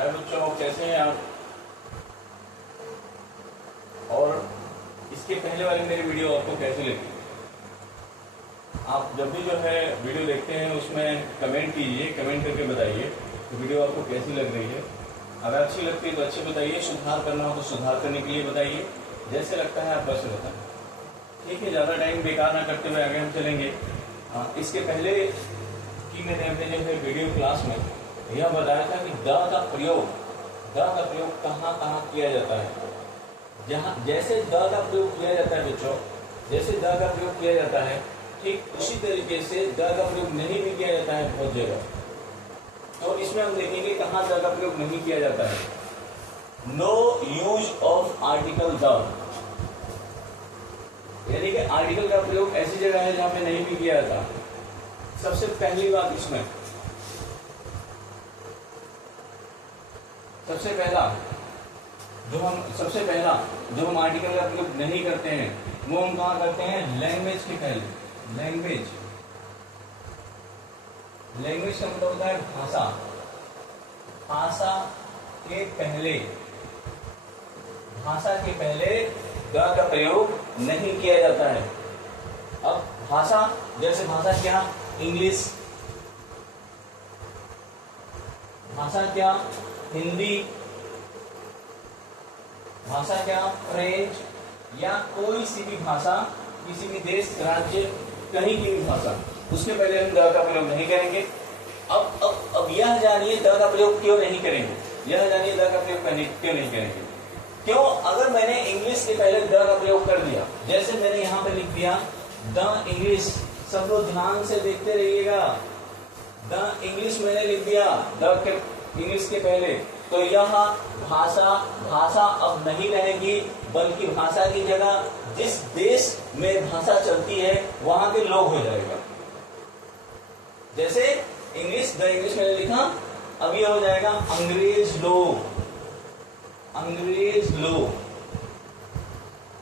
हाय बच्चों, कैसे हैं आप। और इसके पहले वाली मेरी वीडियो आपको कैसी लगी? आप जब भी जो है वीडियो देखते हैं उसमें कमेंट कीजिए, कमेंट करके बताइए कि वीडियो आपको कैसी लग रही है। अगर अच्छी लगती है तो अच्छी बताइए, सुधार करना हो तो सुधार करने के लिए बताइए। जैसे लगता है आप वैसे बताएं, ठीक है। ज़्यादा टाइम बेकार ना करते हुए आगे हम चलेंगे। इसके पहले कि मैंने अपने जो है वीडियो क्लास में यह बताया था कि द का प्रयोग कहाँ कहाँ किया जाता है। जहाँ जैसे द का प्रयोग किया जाता है बच्चों, जैसे द का प्रयोग किया जाता है, ठीक उसी तरीके से द का प्रयोग नहीं भी किया जाता है बहुत जगह। तो इसमें हम देखेंगे कहाँ द का प्रयोग नहीं किया जाता है। No use of article the, यानी कि आर्टिकल का प्रयोग ऐसी जगह है जहाँ पे नहीं भी किया जाता। सबसे पहली बात इसमें सबसे पहला जो हम आर्टिकल का प्रयोग नहीं करते हैं वो हम कहाँ करते हैं? लैंग्वेज के पहले। लैंग्वेज का मतलब होता है भाषा के पहले द का प्रयोग नहीं किया जाता है। अब भाषा, जैसे भाषा क्या? इंग्लिश, भाषा क्या? हिंदी, भाषा क्या? फ्रेंच, या कोई सी भी भाषा, किसी भी देश, राज्य, कहीं की भी भाषा, उसके पहले हम द का प्रयोग नहीं करेंगे। अब यह जानिए द का प्रयोग क्यों नहीं करेंगे। क्यों नहीं करेंगे? क्यों? अगर मैंने इंग्लिश के पहले द का प्रयोग कर दिया, जैसे मैंने यहाँ पे लिख दिया द इंग्लिश, सब लोग ध्यान से देखते रहिएगा। द इंग्लिश मैंने लिख दिया द के इंग्लिश के पहले, तो यह भाषा अब नहीं रहेगी, बल्कि भाषा की जगह जिस देश में भाषा चलती है वहां के लोग हो जाएगा। जैसे इंग्लिश, द इंग्लिश मैंने लिखा, अब यह हो जाएगा अंग्रेज लोग।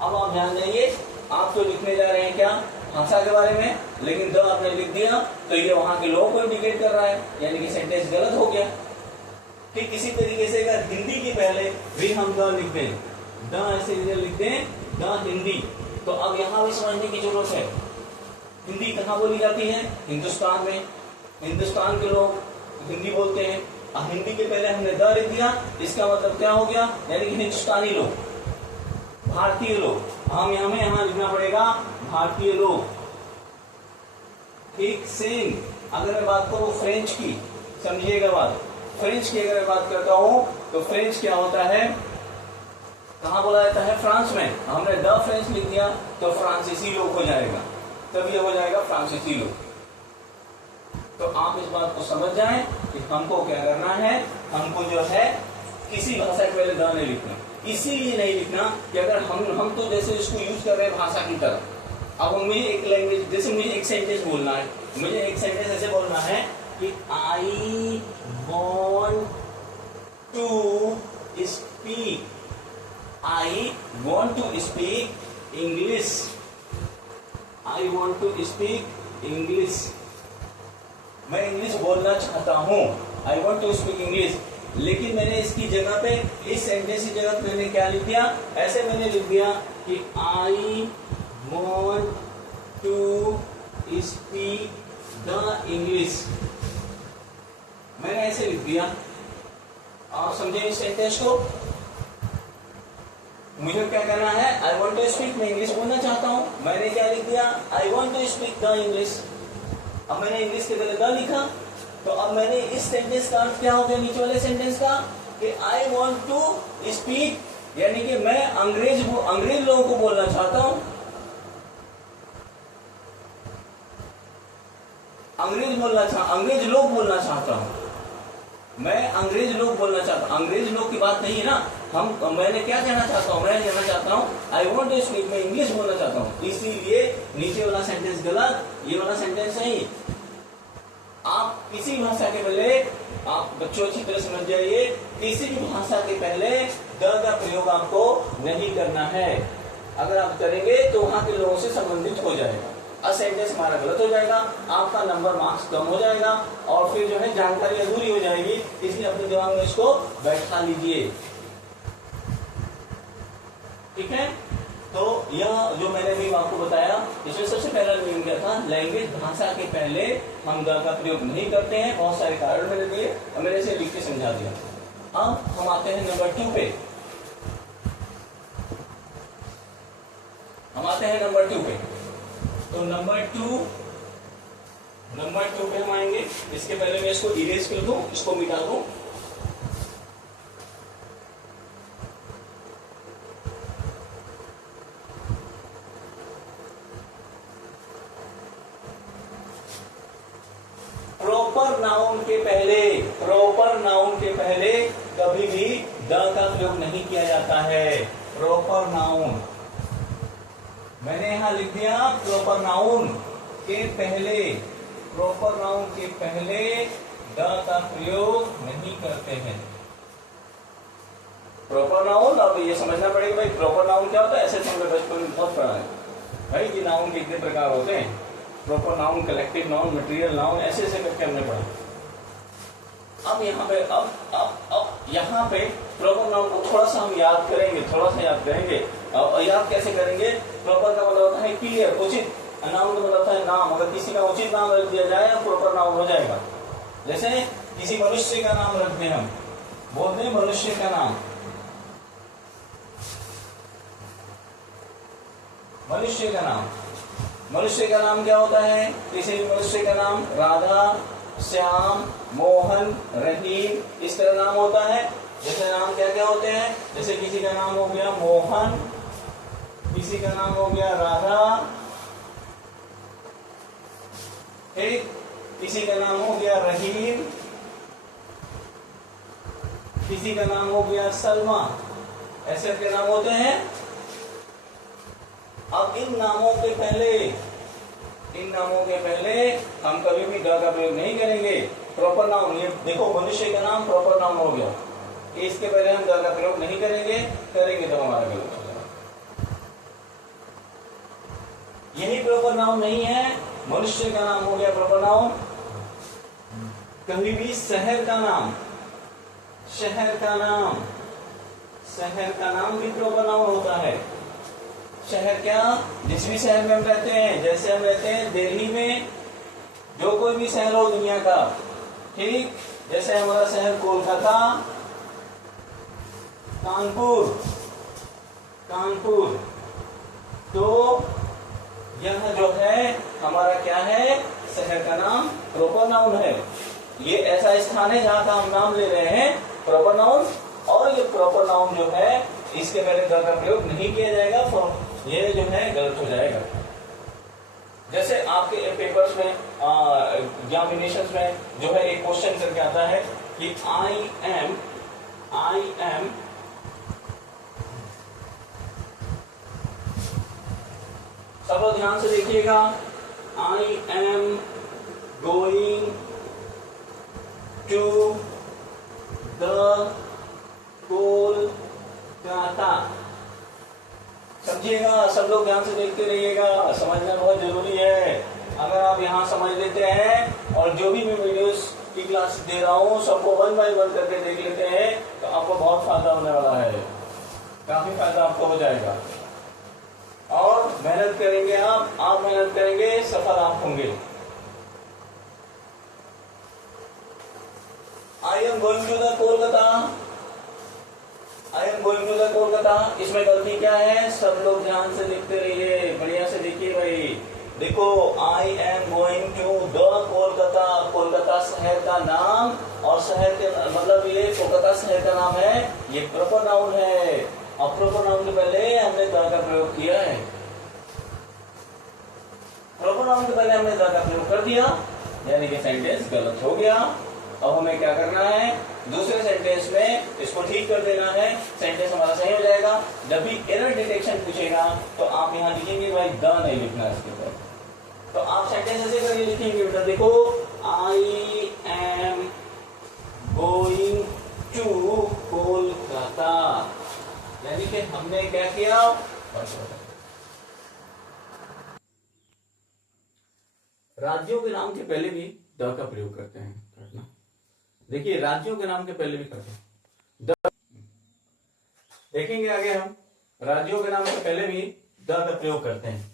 अब आप ध्यान देंगे, आप तो लिखने जा रहे हैं क्या? भाषा के बारे में, लेकिन द आपने लिख दिया तो ये वहां के लोगों को इंडिकेट कर रहा है, यानी कि सेंटेंस गलत हो गया। ठीक इसी तरीके से अगर हिंदी के पहले भी हम द लिख दें, द ऐसे लिख दें द हिंदी, तो अब यहाँ भी समझने की जरूरत है। हिंदी कहाँ बोली जाती है? हिंदुस्तान में। हिंदुस्तान के लोग हिंदी बोलते हैं। अब हिंदी के पहले हमने द लिख दिया, इसका मतलब क्या हो गया? यानी कि हिंदुस्तानी लोग, भारतीय लोग। हमें यहाँ लिखना पड़ेगा भारतीय लोग। ठीक सेम अगर मैं बात करूँ फ्रेंच की, समझिएगा बात, फ्रेंच की अगर मैं बात करता हूं तो फ्रेंच क्या होता है? कहां बोला जाता है? फ्रांस में। हमने द फ्रेंच लिख दिया तो फ्रांसीसी लोग हो जाएगा, तब ये हो जाएगा फ्रांसीसी लोग। तो आप इस बात को समझ जाएं कि हमको क्या करना है। हमको जो है किसी भाषा के पहले द नहीं लिखना, इसीलिए नहीं लिखना कि अगर हम तो जैसे इसको यूज कर रहे हैं भाषा की तरह। अब मुझे एक लैंग्वेज, जैसे मुझे एक सेंटेंस बोलना है, मुझे एक सेंटेंस ऐसे बोलना है कि आई want to speak English. मैं इंग्लिश बोलना चाहता हूँ, I want to speak English। लेकिन मैंने इसकी जगह पे, इस सेंटेंस की जगह पे मैंने क्या लिख दिया? ऐसे मैंने लिख दिया कि I want to speak the English। मैंने ऐसे लिख दिया। आप समझे इस सेंटेंस को? मुझे क्या करना है? आई वॉन्ट टू स्पीक, मैं इंग्लिश बोलना चाहता हूं। मैंने क्या लिख दिया? I want to speak the English. अब मैंने इंग्लिश के पहले द लिखा, तो अब मैंने इस सेंटेंस का अर्थ क्या हो गया नीचे वाले सेंटेंस का? कि आई वॉन्ट टू स्पीक, यानी कि मैं अंग्रेज लोगों को बोलना चाहता हूं। अंग्रेज लोग बोलना चाहता हूं। मैं अंग्रेज लोग बोलना चाहता हूँ। अंग्रेज लोग की बात नहीं है ना। मैंने क्या कहना चाहता हूँ? मैं कहना चाहता हूँ आई वॉन्ट टू स्पीक, मैं इंग्लिश बोलना चाहता हूँ। इसीलिए नीचे वाला सेंटेंस गलत, ये वाला सेंटेंस सही। आप किसी भाषा के पहले, आप बच्चों अच्छी तरह समझ जाइए, किसी भी भाषा के पहले द का प्रयोग आपको नहीं करना है। अगर आप करेंगे तो वहां के लोगों से संबंधित हो जाएगा। सेंटेंस हमारा गलत हो जाएगा, आपका नंबर मार्क्स कम हो जाएगा और फिर जो है जानकारी अधूरी हो जाएगी। इसलिए अपने दिमाग में इसको बैठा लीजिए, ठीक है। तो यह जो मैंने अभी आपको बताया, इसमें सबसे पहला नियम क्या था, लैंग्वेज भाषा के पहले हम द का प्रयोग नहीं करते हैं। बहुत सारे कारण मैंने दिए और मैंने इसे लिख के समझा दिया। अब हम आते हैं नंबर 2 पे। हम आते हैं नंबर 2 पे। तो नंबर 2 पे हम आएंगे। इसके पहले मैं इसको इरेज कर दूं, इसको मिटा दूं। प्रॉपर नाउन के पहले कभी भी द का प्रयोग नहीं किया जाता है। प्रॉपर नाउन मैंने यहां लिख दिया, प्रॉपर नाउन के पहले द का प्रयोग नहीं करते हैं। प्रॉपर नाउन, अब ये समझना पड़ेगा भाई प्रॉपर नाउन क्या होता है। ऐसे तो हमने बचपन में बहुत पढ़ा है भाई कि नाउन के कितने प्रकार होते हैं। Proper noun, collective noun, material noun, ऐसे ऐसे करके हमने पढ़ा। अब यहाँ पे प्रॉपर नाउन को थोड़ा सा हम याद करेंगे। और याद कैसे करेंगे? प्रॉपर का मतलब होता है क्लियर, उचित। नाउन का मतलब होता है नाम। अगर किसी का उचित नाम रख दिया जाए प्रॉपर नाउन हो जाएगा। जैसे किसी मनुष्य का नाम रख दें, हम बोलते हैं मनुष्य का नाम। मनुष्य का नाम क्या होता है? किसी भी मनुष्य का नाम राधा, श्याम, मोहन, रहीम, इस तरह नाम होता है। जैसे नाम क्या क्या होते हैं? जैसे किसी का नाम हो गया मोहन, किसी का नाम हो गया राधा, ठीक, किसी का नाम हो गया रहीम, किसी का नाम हो गया सलमा। ऐसे के नाम होते हैं। अब इन नामों के पहले हम कभी भी द का प्रयोग नहीं करेंगे। प्रॉपर नाउन, ये देखो मनुष्य का नाम प्रॉपर नाउन हो गया, इसके पहले हम द का प्रयोग नहीं करेंगे तो हमारा गलत हो जाएगा। यही प्रॉपर नाउन नहीं है। मनुष्य का नाम हो गया प्रॉपर नाउन। कभी भी शहर का नाम भी प्रॉपर नाउन होता है। शहर क्या? जिस भी शहर में हम रहते हैं, जैसे हम रहते हैं दिल्ली में, जो कोई भी शहर हो दुनिया का, ठीक, जैसे हमारा शहर कोलकाता, कानपुर, तो यह जो है हमारा क्या है? शहर का नाम प्रॉपर नाउन है। ये ऐसा स्थान है जहां का हम नाम ले रहे हैं प्रॉपर नाउन, और ये प्रॉपर नाउन जो है इसके पहले द का प्रयोग नहीं किया जाएगा। ये जो है गलत हो जाएगा। जैसे आपके पेपर्स में, एग्जामिनेशंस में जो है एक क्वेश्चन करके आता है कि आई एम सब लोग ध्यान से देखिएगा। I am going to the Kolkata. समझिएगा, सब लोग ध्यान से देखते रहिएगा, समझना बहुत जरूरी है। अगर आप यहाँ समझ लेते हैं और जो भी मैं वीडियोस की क्लास दे रहा हूँ सबको 1 बाय 1 करके देख लेते हैं तो आपको बहुत फायदा होने वाला है। काफी फायदा आपको हो जाएगा। और मेहनत करेंगे, आप मेहनत करेंगे, सफल आप होंगे। I am going to the Kolkata. इसमें गलती क्या है? सब लोग ध्यान से देखते रहिए, बढ़िया से देखिए भाई। देखो, I am going to the Kolkata शहर का नाम, और शहर के मतलब ये कोलकाता शहर का नाम है, ये प्रॉपर नाउन है। और प्रॉपर नाउन के पहले हमने द का प्रयोग किया है। प्रॉपर नाउन के पहले हमने द का प्रयोग कर दिया, यानी कि सेंटेंस गलत हो गया। अब हमें क्या करना है? दूसरे सेंटेंस में इसको ठीक कर देना है, सेंटेंस हमारा सही हो जाएगा। जब भी एरर डिटेक्शन पूछेगा तो आप यहाँ लिखेंगे भाई द नहीं लिखना है इसके ऊपर। तो आप सेंटेंस ऐसे करके लिखेंगे बेटा, देखो I am going to Kolkata, यानी कि हमने क्या किया? राज्यों के नाम के पहले भी द का प्रयोग करते हैं। करना देखिए, राज्यों के नाम के पहले भी करते हैं द। देखेंगे आगे हम राज्यों के नाम के पहले भी द का प्रयोग करते हैं।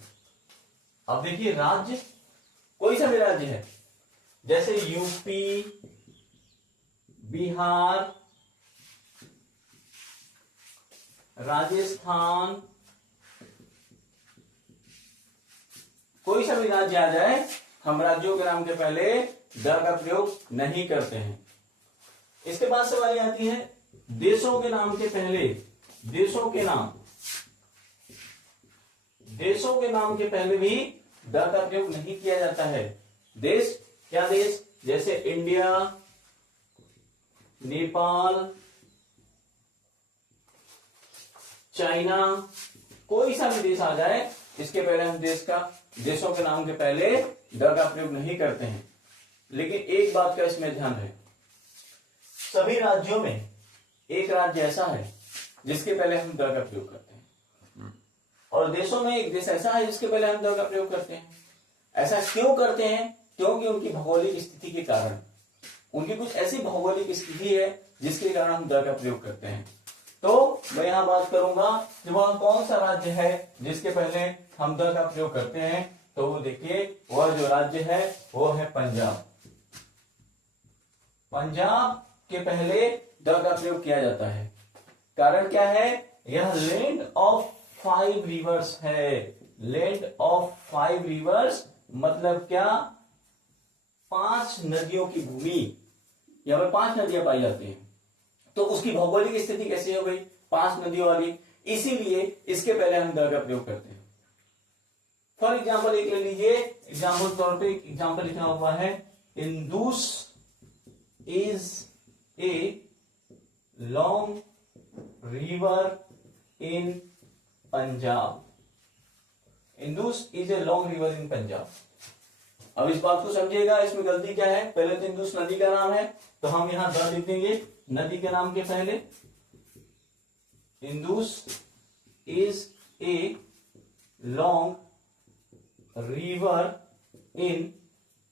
अब देखिए, राज्य कोई सा भी राज्य है, जैसे यूपी, बिहार, राजस्थान, कोई सा भी राज्य आ जाए, हम राज्यों के नाम के पहले द का प्रयोग नहीं करते हैं। इसके बाद सवाल आती है देशों के नाम के पहले, देशों के नाम के पहले भी द का प्रयोग नहीं किया जाता है। देश, क्या देश, जैसे इंडिया, नेपाल, चाइना, कोई सा भी देश आ जाए, इसके पहले हम देशों के नाम के पहले द का प्रयोग नहीं करते हैं। लेकिन एक बात का इसमें ध्यान है, सभी राज्यों में एक राज्य ऐसा है जिसके पहले हम द का प्रयोग करते हैं, और देशों में एक देश ऐसा है जिसके पहले हम द का प्रयोग करते हैं। ऐसा क्यों करते हैं? क्योंकि उनकी भौगोलिक स्थिति के कारण, उनकी कुछ ऐसी भौगोलिक स्थिति है जिसके कारण हम द का प्रयोग करते हैं। तो मैं यहां बात करूंगा कि वह कौन सा राज्य है जिसके पहले हम द का प्रयोग करते हैं। तो वो देखिए, वह जो राज्य है वो है पंजाब। पंजाब के पहले द का प्रयोग किया जाता है। कारण क्या है? यह लैंड ऑफ 5 रिवर्स है। लैंड ऑफ 5 रिवर्स मतलब क्या? 5 नदियों की भूमि, यहां पर 5 नदियां पाई जाती हैं। तो उसकी भौगोलिक स्थिति कैसी हो गई? 5 नदियों वाली, इसीलिए इसके पहले हम द का प्रयोग करते हैं। फॉर एग्जाम्पल एक ले लीजिए, एग्जाम्पल तौर पे एग्जाम्पल लिखा हुआ है, Indus is a long river in Punjab. Indus is a long river in Punjab. अब इस बात को समझिएगा, इसमें गलती क्या है? पहले तो इंदुस नदी का नाम है, तो हम यहां द लिख देंगे नदी के नाम के पहले। Indus is a long river in,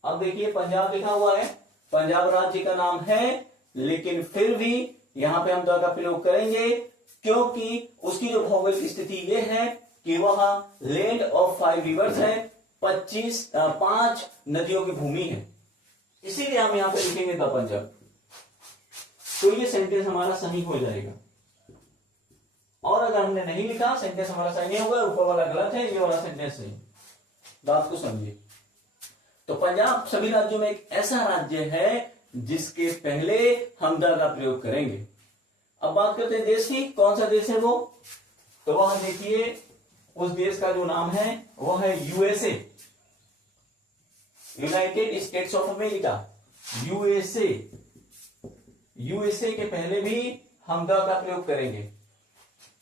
अब देखिए पंजाब लिखा हुआ है, पंजाब राज्य का नाम है, लेकिन फिर भी यहां पे हम द का प्रयोग करेंगे क्योंकि उसकी जो भौगोलिक स्थिति ये है कि वह लैंड ऑफ 5 रिवर्स है, 5 नदियों की भूमि है, इसीलिए हम यहां पे लिखेंगे द पंजाब। तो ये सेंटेंस हमारा सही हो जाएगा। और अगर हमने नहीं लिखा, सेंटेंस हमारा सही नहीं होगा, ऊपर वाला गलत है, ये वाला सेंटेंस सही। बात को समझिए। तो पंजाब सभी राज्यों में एक ऐसा राज्य है जिसके पहले हम द का प्रयोग करेंगे। अब बात करते हैं देश की, कौन सा देश है वो? तो वह देखिए, उस देश का जो नाम है वो है USA, United states of America, USA. USA के पहले भी हम द का प्रयोग करेंगे।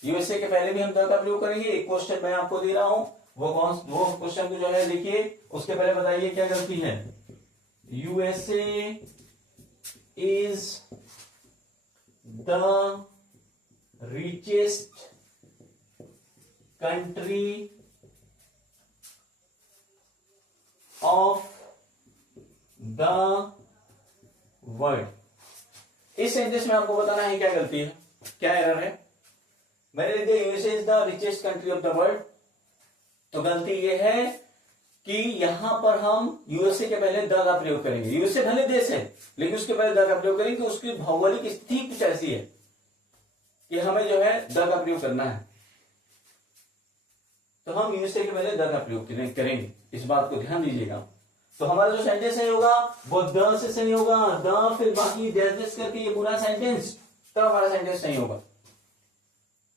यूएसए के पहले भी हम द का प्रयोग करेंगे। एक क्वेश्चन मैं आपको दे रहा हूं, वो क्वेश्चन को जो है देखिए, उसके पहले बताइए क्या गलती है। USA is the richest country of the world. इस सेंटेंस में आपको बताना है क्या गलती है, क्या एरर है। मैंने लिख दिया USA is the richest country of the world, तो गलती यह है कि यहां पर हम यूएसए के पहले द का प्रयोग करेंगे। यूएसए भले देश है, लेकिन उसके पहले द का प्रयोग करेंगे। उसकी भौगोलिक स्थिति कुछ ऐसी है कि हमें जो है द का प्रयोग करना है, तो हम यूएसए के पहले द का प्रयोग करेंगे। इस बात को ध्यान दीजिएगा। तो हमारा जो सेंटेंस सही होगा वो द से सही होगा, द फिर बाकी डैश करके ये पूरा सेंटेंस, तब हमारा सेंटेंस सही होगा।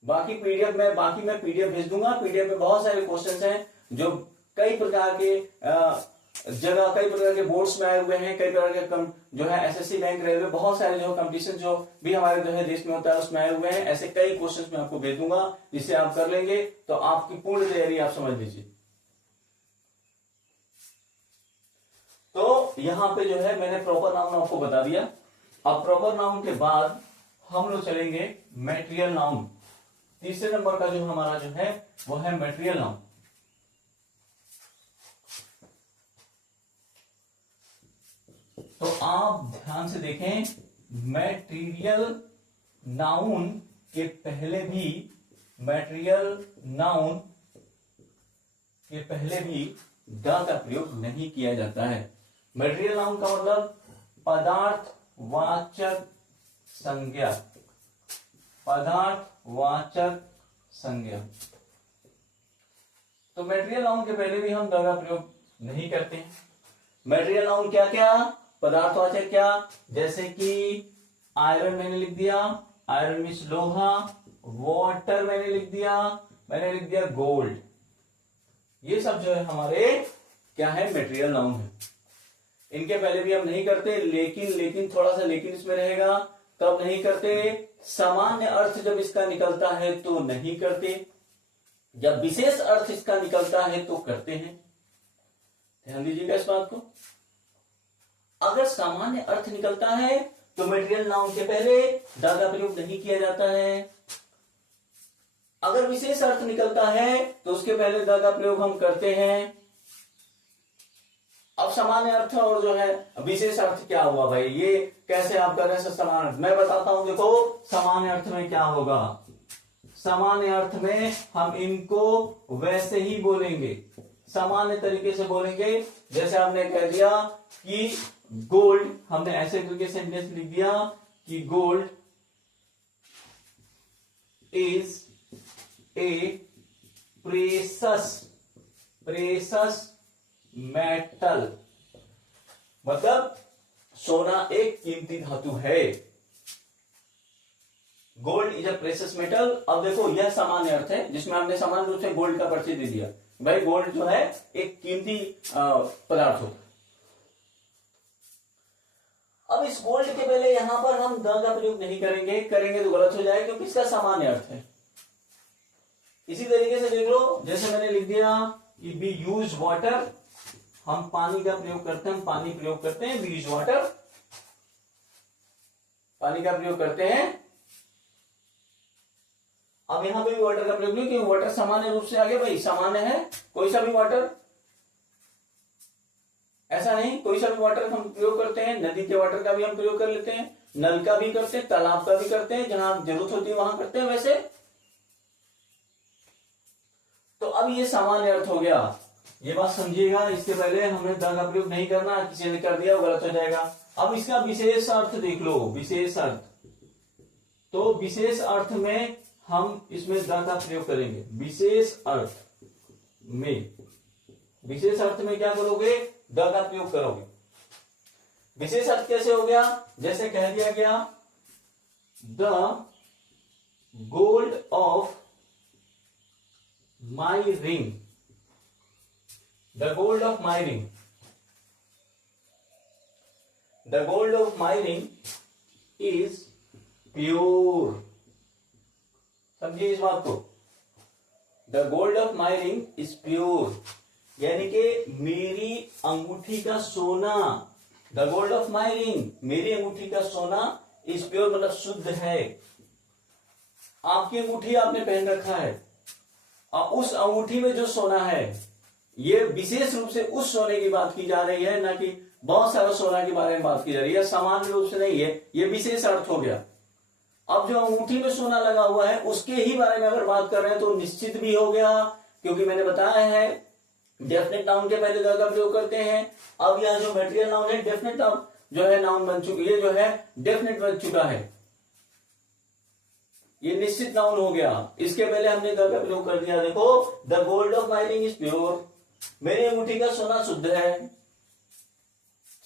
बाकी पीडीएफ में पीडीएफ भेज दूंगा। पीडीएफ में बहुत सारे क्वेश्चंस हैं जो कई प्रकार के कई प्रकार के बोर्ड्स में आए हुए हैं, कई प्रकार के जो है एसएससी बैंक रेलवे, बहुत सारे जो कंपटीशन जो भी हमारे जो है देश में होता है उसमें आए हुए हैं। ऐसे कई क्वेश्चंस मैं आपको भेज दूंगा, जिससे आप कर लेंगे तो आपकी पूर्ण तैयारी आप समझ लीजिए। तो यहां पे जो है मैंने प्रॉपर नाउन आपको बता दिया। अब प्रॉपर नाउन के बाद हम लोग चलेंगे मैटेरियल नाउन। तीसरे नंबर का जो हमारा जो है वो है मैटेरियल नाउन। तो आप ध्यान से देखें, मैटेरियल नाउन के पहले भी, मैटेरियल नाउन के पहले भी द का प्रयोग नहीं किया जाता है। मैटेरियल नाउन का मतलब पदार्थवाचक संज्ञा, पदार्थवाचक संज्ञा। तो मैटेरियल नाउन के पहले भी हम द का प्रयोग नहीं करते हैं। मैटेरियल नाउन क्या क्या, पदार्थवाचक क्या, जैसे कि आयरन मैंने लिख दिया, आयरन मीन्स लोहा, वाटर मैंने लिख दिया गोल्ड। ये सब जो है हमारे क्या है, मैटेरियल नाउन है। इनके पहले भी हम नहीं करते, लेकिन थोड़ा सा लेकिन इसमें रहेगा। कब नहीं करते, सामान्य अर्थ जब इसका निकलता है तो नहीं करते, जब विशेष अर्थ इसका निकलता है तो करते हैं। ध्यान दीजिएगा इस बात को। अगर सामान्य अर्थ निकलता है तो मैटेरियल नाउन के पहले द का प्रयोग नहीं किया जाता है। अगर विशेष अर्थ निकलता है तो उसके पहले द का प्रयोग हम करते हैं। अब सामान्य अर्थ और जो है विशेष अर्थ क्या हुआ भाई, ये कैसे आप कर रहे हैं सामान्य अर्थ, मैं बताता हूं। देखो सामान्य अर्थ में क्या होगा, सामान्य अर्थ में हम इनको वैसे ही बोलेंगे, सामान्य तरीके से बोलेंगे। जैसे हमने कह दिया कि गोल्ड, हमने ऐसे करके सेंटेंस लिख दिया कि गोल्ड इज ए प्रेसस मेटल, मतलब सोना एक कीमती धातु है। Gold is a precious metal. अब देखो यह सामान्य अर्थ है जिसमें हमने सामान्य रूप से गोल्ड का परिचय दे दिया। भाई गोल्ड जो है एक कीमती पदार्थ होता है। अब इस गोल्ड के पहले यहां पर हम द का प्रयोग नहीं करेंगे तो गलत हो जाएगा, क्योंकि इसका सामान्य अर्थ है। इसी तरीके से देख लो, जैसे मैंने लिख दिया कि बी यूज वाटर, हम पानी का प्रयोग करते हैं, हम पानी प्रयोग करते हैं, बी यूज वाटर, पानी का प्रयोग करते हैं। अब यहां पे भी वाटर का प्रयोग नहीं, क्योंकि वाटर सामान्य रूप से आगे भाई सामान्य है, कोई सा भी वाटर, ऐसा नहीं कोई सा भी वाटर हम प्रयोग करते हैं। नदी के वाटर का भी हम प्रयोग कर लेते हैं, नल का भी करते हैं, तालाब का भी करते हैं, जहां जरूरत होती है वहां करते हैं वैसे। तो अब ये सामान्य अर्थ हो गया, ये बात समझिएगा। इसके पहले हमें द का प्रयोग नहीं करना, किसी ने कर दिया वो गलत हो जाएगा। अब इसका विशेष अर्थ देख लो, विशेष अर्थ। तो विशेष अर्थ में हम इसमें द का प्रयोग करेंगे। विशेष अर्थ में क्या करोगे, द का प्रयोग करोगे। विशेष अर्थ कैसे हो गया, जैसे कह दिया गया the gold of my ring, the gold of my ring, the gold of my ring is pure. समझिए इस बात को, the gold of my ring is pure, यानी कि मेरी अंगूठी का सोना, the gold of my ring, मेरी अंगूठी का सोना इज प्योर, मतलब शुद्ध है। आपकी अंगूठी आपने पहन रखा है और उस अंगूठी में जो सोना है, ये विशेष रूप से उस सोने की बात की जा रही है, ना कि बहुत सारा सोना के बारे में बात की जा रही है, सामान्य रूप से नहीं है, ये विशेष अर्थ हो गया। अब जो अंगूठी में सोना लगा हुआ है उसके ही बारे में अगर बात कर रहे हैं तो निश्चित भी हो गया, क्योंकि मैंने बताया है डेफिनेट नाउन के पहले द का प्रयोग करते हैं। अब यह जो मटेरियल नाउन है, डेफिनेट नाउन जो है नाउन बन चुकी है, जो है डेफिनेट बन चुका है, ये निश्चित नाउन हो गया। इसके पहले हमने द का प्रयोग कर दिया। देखो the gold of my ring is pure, मेरी अंगूठी का सोना शुद्ध है।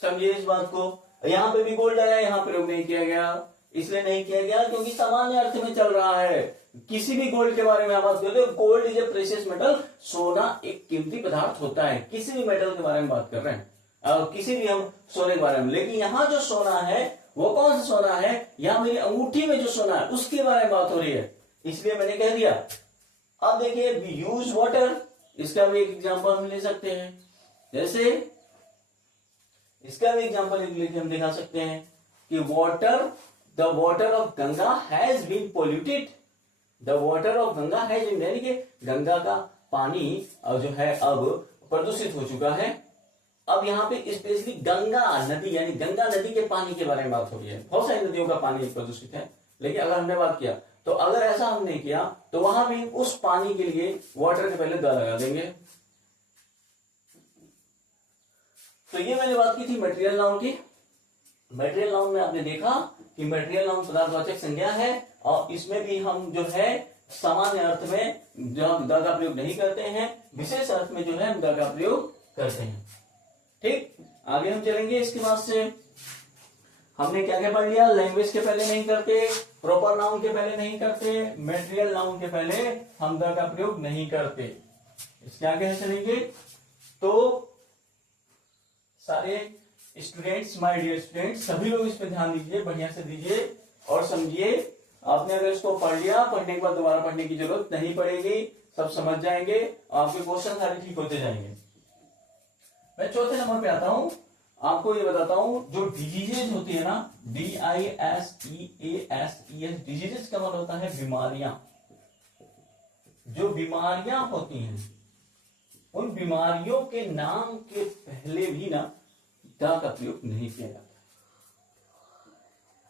समझिए इस बात को। यहां पे भी गोल्ड आया, यहां प्रयोग नहीं किया गया, इसलिए नहीं किया गया क्योंकि सामान्य अर्थ में चल रहा है। किसी भी गोल्ड के बारे में आप बात करते हो, gold is a precious metal, सोना एक कीमती पदार्थ होता है। किसी भी मेटल के बारे में बात कर रहे हैं, किसी भी हम सोने के बारे में, लेकिन यहाँ जो सोना है वो कौन सा सोना है, यहाँ मेरी अंगूठी में जो सोना है उसके बारे में बात हो रही है, इसलिए मैंने कह दिया। अब देखिए वी यूज वाटर, इसका भी एक एग्जाम्पल हम ले सकते हैं। जैसे इसका भी एग्जाम्पल लेके हम दिखा सकते हैं कि water, the water of Ganga has been polluted, the water of Ganga has been, यानी कि गंगा का पानी जो है अब प्रदूषित हो चुका है। अब यहाँ पे स्पेशली गंगा नदी यानी गंगा नदी के पानी के बारे में बात हो रही है। बहुत सारी नदियों का पानी प्रदूषित है, लेकिन अगर हमने बात किया तो अगर ऐसा हमने किया तो वहां भी उस पानी के लिए वाटर के पहले द लगा देंगे। तो ये मैंने बात की थी मटेरियल नाउन की। मटेरियल नाउन में आपने देखा कि मटेरियल नाउन पदार्थवाचक संज्ञा है और इसमें भी हम जो है सामान्य अर्थ में द का प्रयोग नहीं करते हैं, विशेष अर्थ में जो है हम द का प्रयोग करते हैं। ठीक, आगे हम चलेंगे। इसके बाद से हमने क्या क्या पढ़ लिया? लैंग्वेज के पहले नहीं करते, प्रॉपर नाउन के पहले नहीं करते, मटेरियल नाउन के पहले हम द का प्रयोग नहीं करते। इसके आगे चलेंगे तो सारे स्टूडेंट्स, माय डियर स्टूडेंट्स, सभी लोग इस पे ध्यान दीजिए, बढ़िया से दीजिए और समझिए। आपने अगर इसको पढ़ लिया, पढ़ने के बाद दोबारा पढ़ने की जरूरत नहीं पड़ेगी, सब समझ जाएंगे, आपके क्वेश्चन सारे ठीक होते जाएंगे। मैं चौथे नंबर पे आता हूं, आपको ये बताता हूं जो डिजीजेज होती है ना, DISEASES, डिजीजेज का मतलब होता है बीमारियां। जो बीमारियां होती हैं उन बीमारियों के नाम के पहले भी ना द का प्रयोग नहीं किया जाता।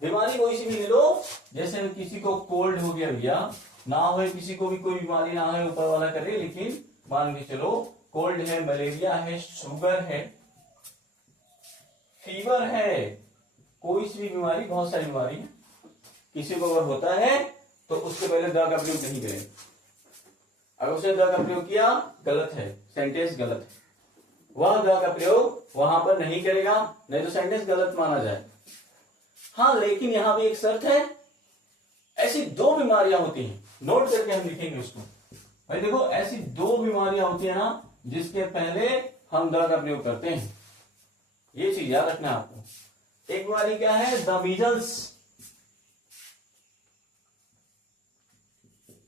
बीमारी कोई सी भी ले लो, जैसे किसी को कोल्ड हो गया भैया, ना हो किसी को भी कोई बीमारी ना हो, ऊपर वाला करे, लेकिन मान के चलो कोल्ड है, मलेरिया है, शुगर है, फीवर है, कोई सी भी बीमारी, बहुत सारी बीमारी है, किसी को अगर होता है तो उसके पहले द का प्रयोग नहीं करें। अगर उसने द का प्रयोग किया गलत है, सेंटेंस गलत है, वह द का प्रयोग वहां पर नहीं करेगा, नहीं तो सेंटेंस गलत माना जाए। हाँ, लेकिन यहां भी एक शर्त है, ऐसी दो बीमारियां होती हैं, नोट करके हम लिखेंगे उसको। भाई देखो, ऐसी दो बीमारियां होती है ना जिसके पहले हम द का प्रयोग करते हैं, ये चीज याद रखना है आपको। एक बीमारी क्या है? The measles.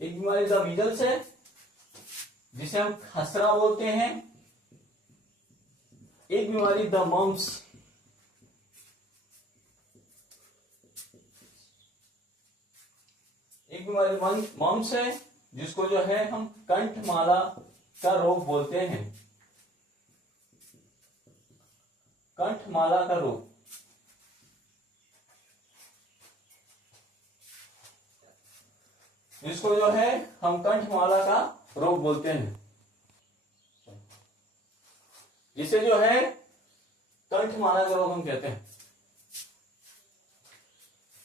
एक बीमारी द मीजल्स है जिसे हम खसरा बोलते हैं। एक बीमारी द मम्स। एक बीमारी मम्स है जिसको जो है हम कंठमाला का रोग बोलते हैं, कंठमाला का रोग। जिसको जो है हम कंठमाला का रोग बोलते हैं, जिसे जो है कंठमाला का रोग हम कहते हैं।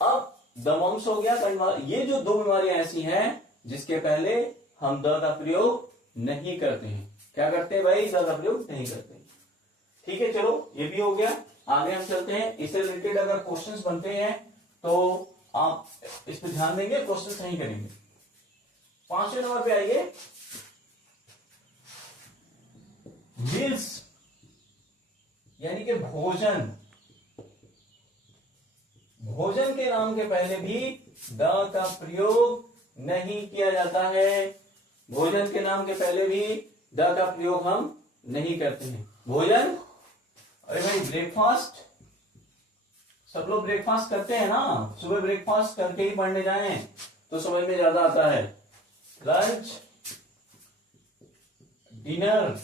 अब दमम्स हो गया, कंठमाला, ये जो दो बीमारियां ऐसी हैं जिसके पहले हम द का प्रयोग नहीं करते हैं। क्या करते हैं भाई? द का प्रयोग नहीं करते। ठीक है, चलो ये भी हो गया। आगे हम चलते हैं। इससे रिलेटेड अगर क्वेश्चंस बनते हैं तो आप इस पर ध्यान देंगे, क्वेश्चन सही करेंगे। 5वें नंबर पे आइए, मील्स यानी कि भोजन। भोजन के नाम के पहले भी द का प्रयोग नहीं किया जाता है। भोजन के नाम के पहले भी द का प्रयोग हम नहीं करते हैं। भोजन, अरे भाई ब्रेकफास्ट, सब लोग ब्रेकफास्ट करते हैं ना, सुबह ब्रेकफास्ट करके ही पढ़ने जाएं तो समझ में ज्यादा आता है। लंच, डिनर,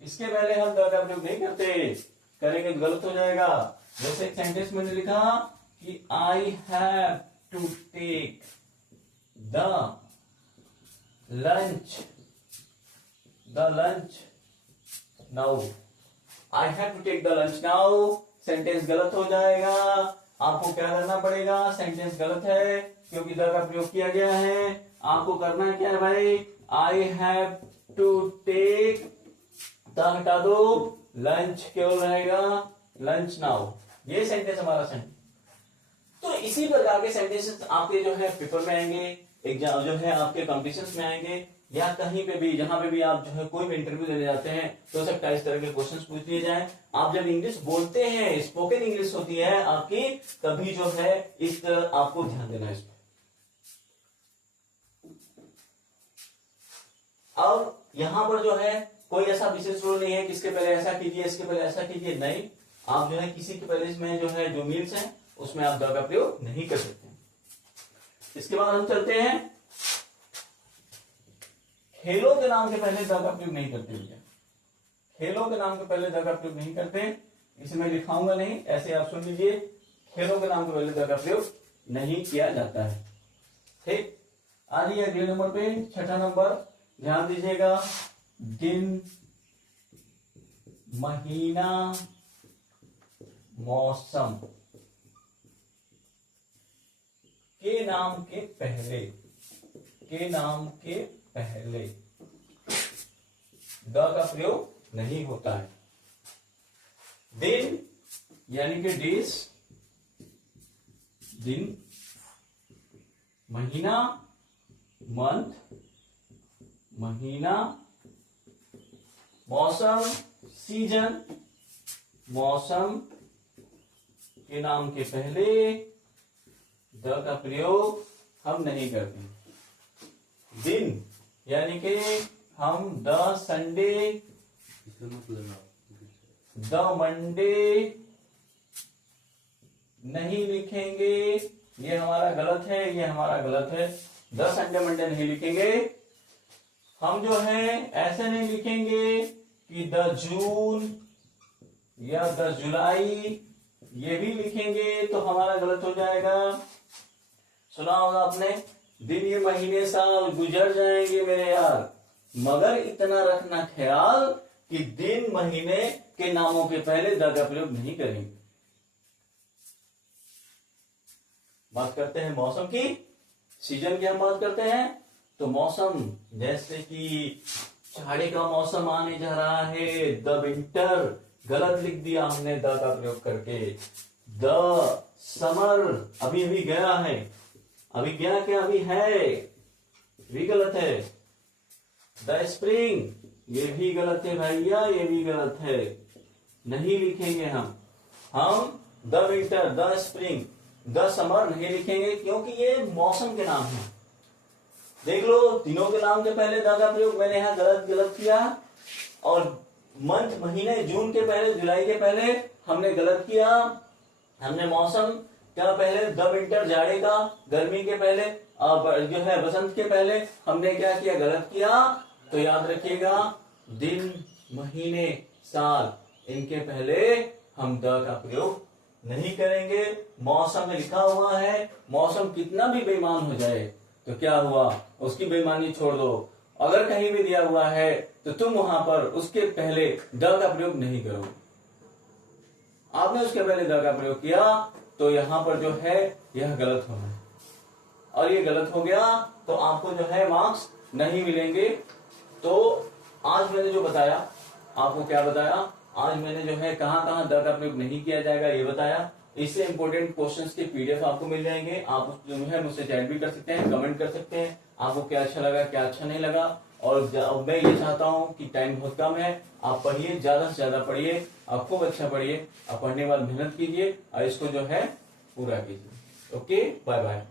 इसके पहले हम द का प्रयोग नहीं करते, करेंगे तो गलत हो जाएगा। जैसे एक सेंटेंस में लिखा कि I have to take the lunch now. I have to take the lunch now, sentence गलत हो जाएगा। आपको क्या करना पड़ेगा? सेंटेंस गलत है क्योंकि द का प्रयोग किया गया है। आपको करना क्या है भाई? I have to take, the हटा दो, लंच केवल रहेगा, लंच नाउ। ये सेंटेंस हमारा सेंटेंस। तो इसी प्रकार के सेंटेंसेस आपके जो है पेपर में आएंगे, एग्जाम जो है आपके कॉम्पिटिशन्स में आएंगे, या कहीं पे भी जहां पे भी आप जो है कोई भी इंटरव्यू देने जाते हैं तो हो सकता है इस तरह के क्वेश्चंस पूछ लिए जाएं। आप जब इंग्लिश बोलते हैं, स्पोकन इंग्लिश होती है आपकी, तभी जो है इस तरह आपको ध्यान देना है इस पर। और यहां पर जो है कोई ऐसा विशेष रूल नहीं है कि इसके पहले ऐसा कीजिए, इसके पहले ऐसा कीजिए, नहीं। आप जो है किसी के पहले इसमें जो है जो मील्स है उसमें आप द का प्रयोग नहीं कर सकते। इसके बाद हम चलते हैं, खेलों के नाम के पहले द का प्रयोग नहीं करते भैया। खेलों के नाम के पहले द का प्रयोग नहीं करते, इसे मैं लिखाऊंगा नहीं, ऐसे आप सुन लीजिए, खेलों के नाम के पहले द का प्रयोग नहीं किया जाता है। ठीक, आ जाइए अगले नंबर पे, छठा नंबर, ध्यान दीजिएगा। दिन, महीना, मौसम के नाम के पहले द का प्रयोग नहीं होता है। दिन यानी कि डेज, दिन, महीना, मंथ, महीना, मौसम, सीजन, मौसम के नाम के पहले द का प्रयोग हम नहीं करते। दिन यानी कि हम द संडे, द मंडे नहीं लिखेंगे, ये हमारा गलत है, ये हमारा गलत है। द संडे मंडे नहीं लिखेंगे। हम जो है ऐसे नहीं लिखेंगे कि द जून या द जुलाई, ये भी लिखेंगे तो हमारा गलत हो जाएगा। सुना होगा आपने, दिन ये महीने साल गुजर जाएंगे मेरे यार, मगर इतना रखना ख्याल कि दिन महीने के नामों के पहले द का प्रयोग नहीं करेंगे। बात करते हैं मौसम की, सीजन की हम बात करते हैं। तो मौसम, जैसे कि जाड़े का मौसम आने जा रहा है, द विंटर, गलत लिख दिया हमने द का प्रयोग करके। द समर, अभी अभी गया है, अभी गया क्या, अभी है, भी गलत है। द स्प्रिंग, ये भी गलत है भैया, ये भी गलत है, नहीं लिखेंगे हम the winter, the spring, the summer नहीं लिखेंगे, क्योंकि ये मौसम के नाम है। देख लो, दिनों के नाम के पहले द का प्रयोग मैंने यहाँ गलत किया, और मंथ, महीने, जून के पहले, जुलाई के पहले हमने गलत किया। हमने मौसम क्या पहले, द विंटर, जाड़े का, गर्मी के पहले, जो है बसंत के पहले हमने क्या किया, गलत किया। तो याद रखिएगा, दिन, महीने, साल, इनके पहले हम द का प्रयोग नहीं करेंगे। मौसम में लिखा हुआ है, मौसम कितना भी बेईमान हो जाए तो क्या हुआ, उसकी बेईमानी छोड़ दो। अगर कहीं भी दिया हुआ है तो तुम वहां पर उसके पहले द का प्रयोग नहीं करो। आपने उसके पहले द का प्रयोग किया तो यहां पर जो है यह गलत होना है, और ये गलत हो गया तो आपको जो है मार्क्स नहीं मिलेंगे। तो आज मैंने जो बताया, आपको क्या बताया, आज मैंने जो है कहां कहां द का प्रयोग नहीं किया जाएगा ये बताया। इससे इंपॉर्टेंट क्वेश्चंस के पीडीएफ आपको मिल जाएंगे। आप जो है मुझसे चैट भी कर सकते हैं, कमेंट कर सकते हैं, आपको क्या अच्छा लगा, क्या अच्छा नहीं लगा। और मैं ये चाहता हूं कि टाइम बहुत कम है, आप पढ़िए, ज्यादा से ज्यादा पढ़िए, आप खूब अच्छा पढ़िए, आप पढ़ने के बाद मेहनत कीजिए और इसको जो है पूरा कीजिए। Okay, bye bye.